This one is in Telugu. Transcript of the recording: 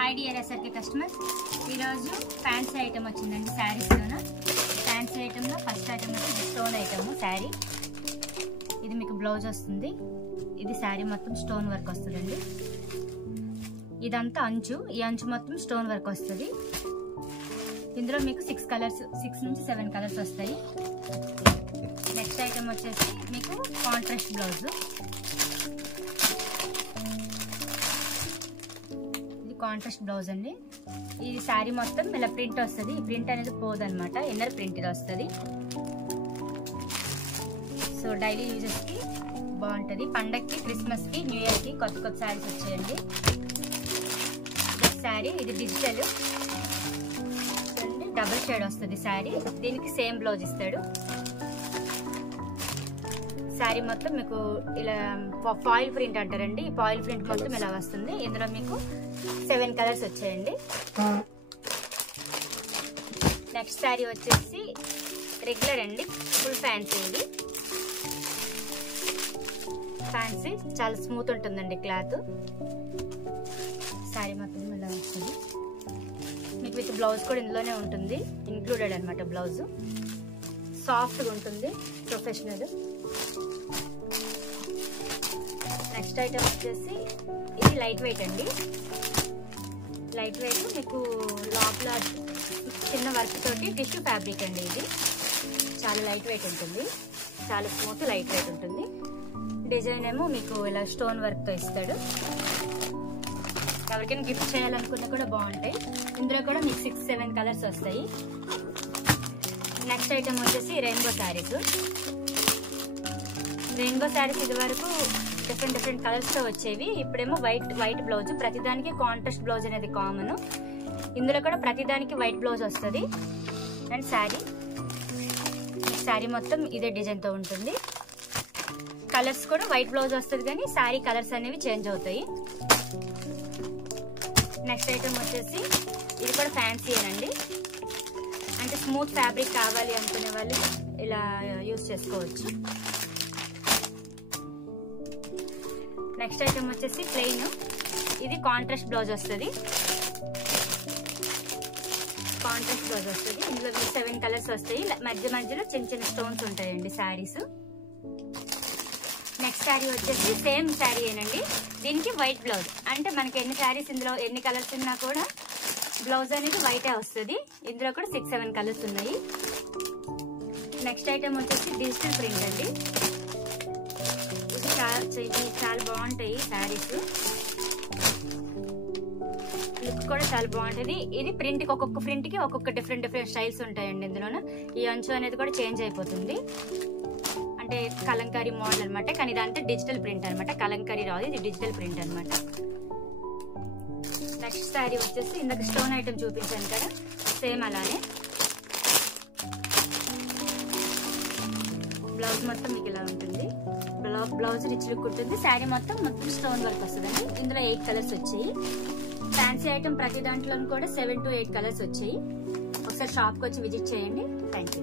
high dear SRK customers fancy item वच्चिंदंడి సారీస్ లోన ఫ్యాన్సీ ఐటమ్ లో ఫస్ట్ ఐటమ్ వచ్చి స్టోన్ ఐటమ్ సారీ ఇది మీకు బ్లౌజ్ వస్తుంది ఇది సారీ మొత్తం స్టోన్ వర్క్ వస్తుందండి ఇదంతా అంచు ఈ అంచు మొత్తం స్టోన్ వర్క్ వస్తుంది ఇందులో మీకు 6 నుంచి 7 కలర్స్ వస్తాయి నెక్స్ట్ ఐటమ్ వచ్చేసి మీకు కాంట్రాస్ట్ బ్లౌజ్ కాంట్రాస్ట్ బ్లౌజ్ అండి ఈ సారీ మొత్తం ఇలా ప్రింట్ వస్తుంది ఈ ప్రింట్ అనేది పోదన్నమాట ఇన్నర్ ప్రింట్ ఇది వస్తుంది సో డైలీ యూజెస్ కి బాగుంటది పండక్కి క్రిస్మస్ కి న్యూ ఇయర్ కి కొత్త కొత్త సారీస్ వచ్చేయండి ఈ సారీ ఇది డిజిటల్ డబుల్ షేడ్ వస్తుంది సారీ దీనికి సేమ్ బ్లౌజ్ ఇస్తాడు సారీ మొత్తం మీకు ఇలా ఫాయిల్ ప్రింట్ అంటారండి ఈ ఫాయిల్ ప్రింట్ మొత్తం ఇలా వస్తుంది ఇందులో మీకు 7 కలర్స్ వచ్చాయండి నెక్స్ట్ సారీ వచ్చేసి రెగ్యులర్ అండి ఫుల్ ఫ్యాన్సీ ఇది ఫ్యాన్సీ చాలా స్మూత్ ఉంటుందండి క్లాత్ సారీ మొత్తం ఇలా వస్తుంది మీకు విత్ బ్లౌజ్ కూడా ఇందులోనే ఉంటుంది ఇంక్లూడెడ్ అన్నమాట బ్లౌజ్ సాఫ్ట్గా ఉంటుంది ప్రొఫెషనల్ నెక్స్ట్ ఐటమ్ వచ్చేసి ఇది లైట్ వెయిట్ అండి లైట్ వెయిట్ మీకు లోపల చిన్న వర్క్ తోటి టిష్యూ ఫ్యాబ్రిక్ అండి ఇది చాలా లైట్ వెయిట్ ఉంటుంది చాలా స్మూత్ లైట్ వెయిట్ ఉంటుంది డిజైన్ ఏమో మీకు ఇలా స్టోన్ వర్క్ తో ఇస్తాడు ఎవరికైనా గిఫ్ట్ చేయాలనుకున్నా కూడా బాగుంటాయి ఇందులో కూడా మీకు 6-7 కలర్స్ వస్తాయి నెక్స్ట్ ఐటమ్ వచ్చేసి రెయిన్బో శారీస్ ఇది వరకు డిఫరెంట్ కలర్స్ తో వచ్చేవి ఇప్పుడేమో వైట్ బ్లౌజ్ ప్రతిదానికి కాంట్రాస్ట్ బ్లౌజ్ అనేది కామన్ ఇందులో కూడా ప్రతిదానికి వైట్ బ్లౌజ్ వస్తుంది అండ్ శారీ మొత్తం ఇదే డిజైన్ తో ఉంటుంది కలర్స్ కూడా వైట్ బ్లౌజ్ వస్తుంది కానీ శారీ కలర్స్ అనేవి చేంజ్ అవుతాయి నెక్స్ట్ ఐటమ్ వచ్చేసి ఇది కూడా ఫ్యాన్సీ అండి అంటే స్మూత్ ఫ్యాబ్రిక్ కావాలి అనుకునే వాళ్ళు ఇలా యూజ్ చేసుకోవచ్చు నెక్స్ట్ ఐటమ్ వచ్చేసి ప్లెయిన్ ఇది కాంట్రాస్ట్ బ్లౌజ్ వస్తుంది ఇందులో 7 కలర్స్ వస్తాయి మధ్యలో చిన్న స్టోన్స్ ఉంటాయండి శారీస్ నెక్స్ట్ శారీ వచ్చేసి సేమ్ శారీ ఏనండి దీనికి వైట్ బ్లౌజ్ అంటే మనకి ఎన్ని శారీస్ ఇందులో ఎన్ని కలర్స్ ఉన్నా కూడా బ్లౌజ్ అనేది వైటే వస్తుంది ఇందులో కూడా 6-7 కలర్స్ ఉన్నాయి నెక్స్ట్ ఐటమ్ వచ్చేసి డిజిటల్ ప్రింట్ అండి చాలా బాగుంటాయి శారీస్ లుక్ కూడా చాలా బాగుంటది ఇది ప్రింట్ కి ఒక్కొక్క ప్రింట్ కి ఒక్కొక్క డిఫరెంట్ స్టైల్స్ ఉంటాయండి ఇందులోన ఈ అంచు అనేది కూడా చేంజ్ అయిపోతుంది అంటే కలంకారీ మోడల్ అనమాట కానీ ఇదంతా డిజిటల్ ప్రింట్ అనమాట కలంకారీ రాదు ఇది డిజిటల్ ప్రింట్ అనమాట నెక్స్ట్ శారీ వచ్చేసి ఇందాక స్టోన్ ఐటమ్ చూపించాను కదా సేమ్ అలానే బ్లౌజ్ మొత్తం మీకు ఇలా ఉంటుంది బ్లౌజ్ రిచ్ లుక్ ఉంటుంది శారీ మొత్తం స్టోన్ వర్క్ వస్తుందండి ఇందులో 8 కలర్స్ వచ్చాయి ఫ్యాన్సీ ఐటమ్ ప్రతి దాంట్లో కూడా 7 to 8 కలర్స్ వచ్చాయి ఒకసారి షాప్కి వచ్చి విజిట్ చేయండి థ్యాంక్ యూ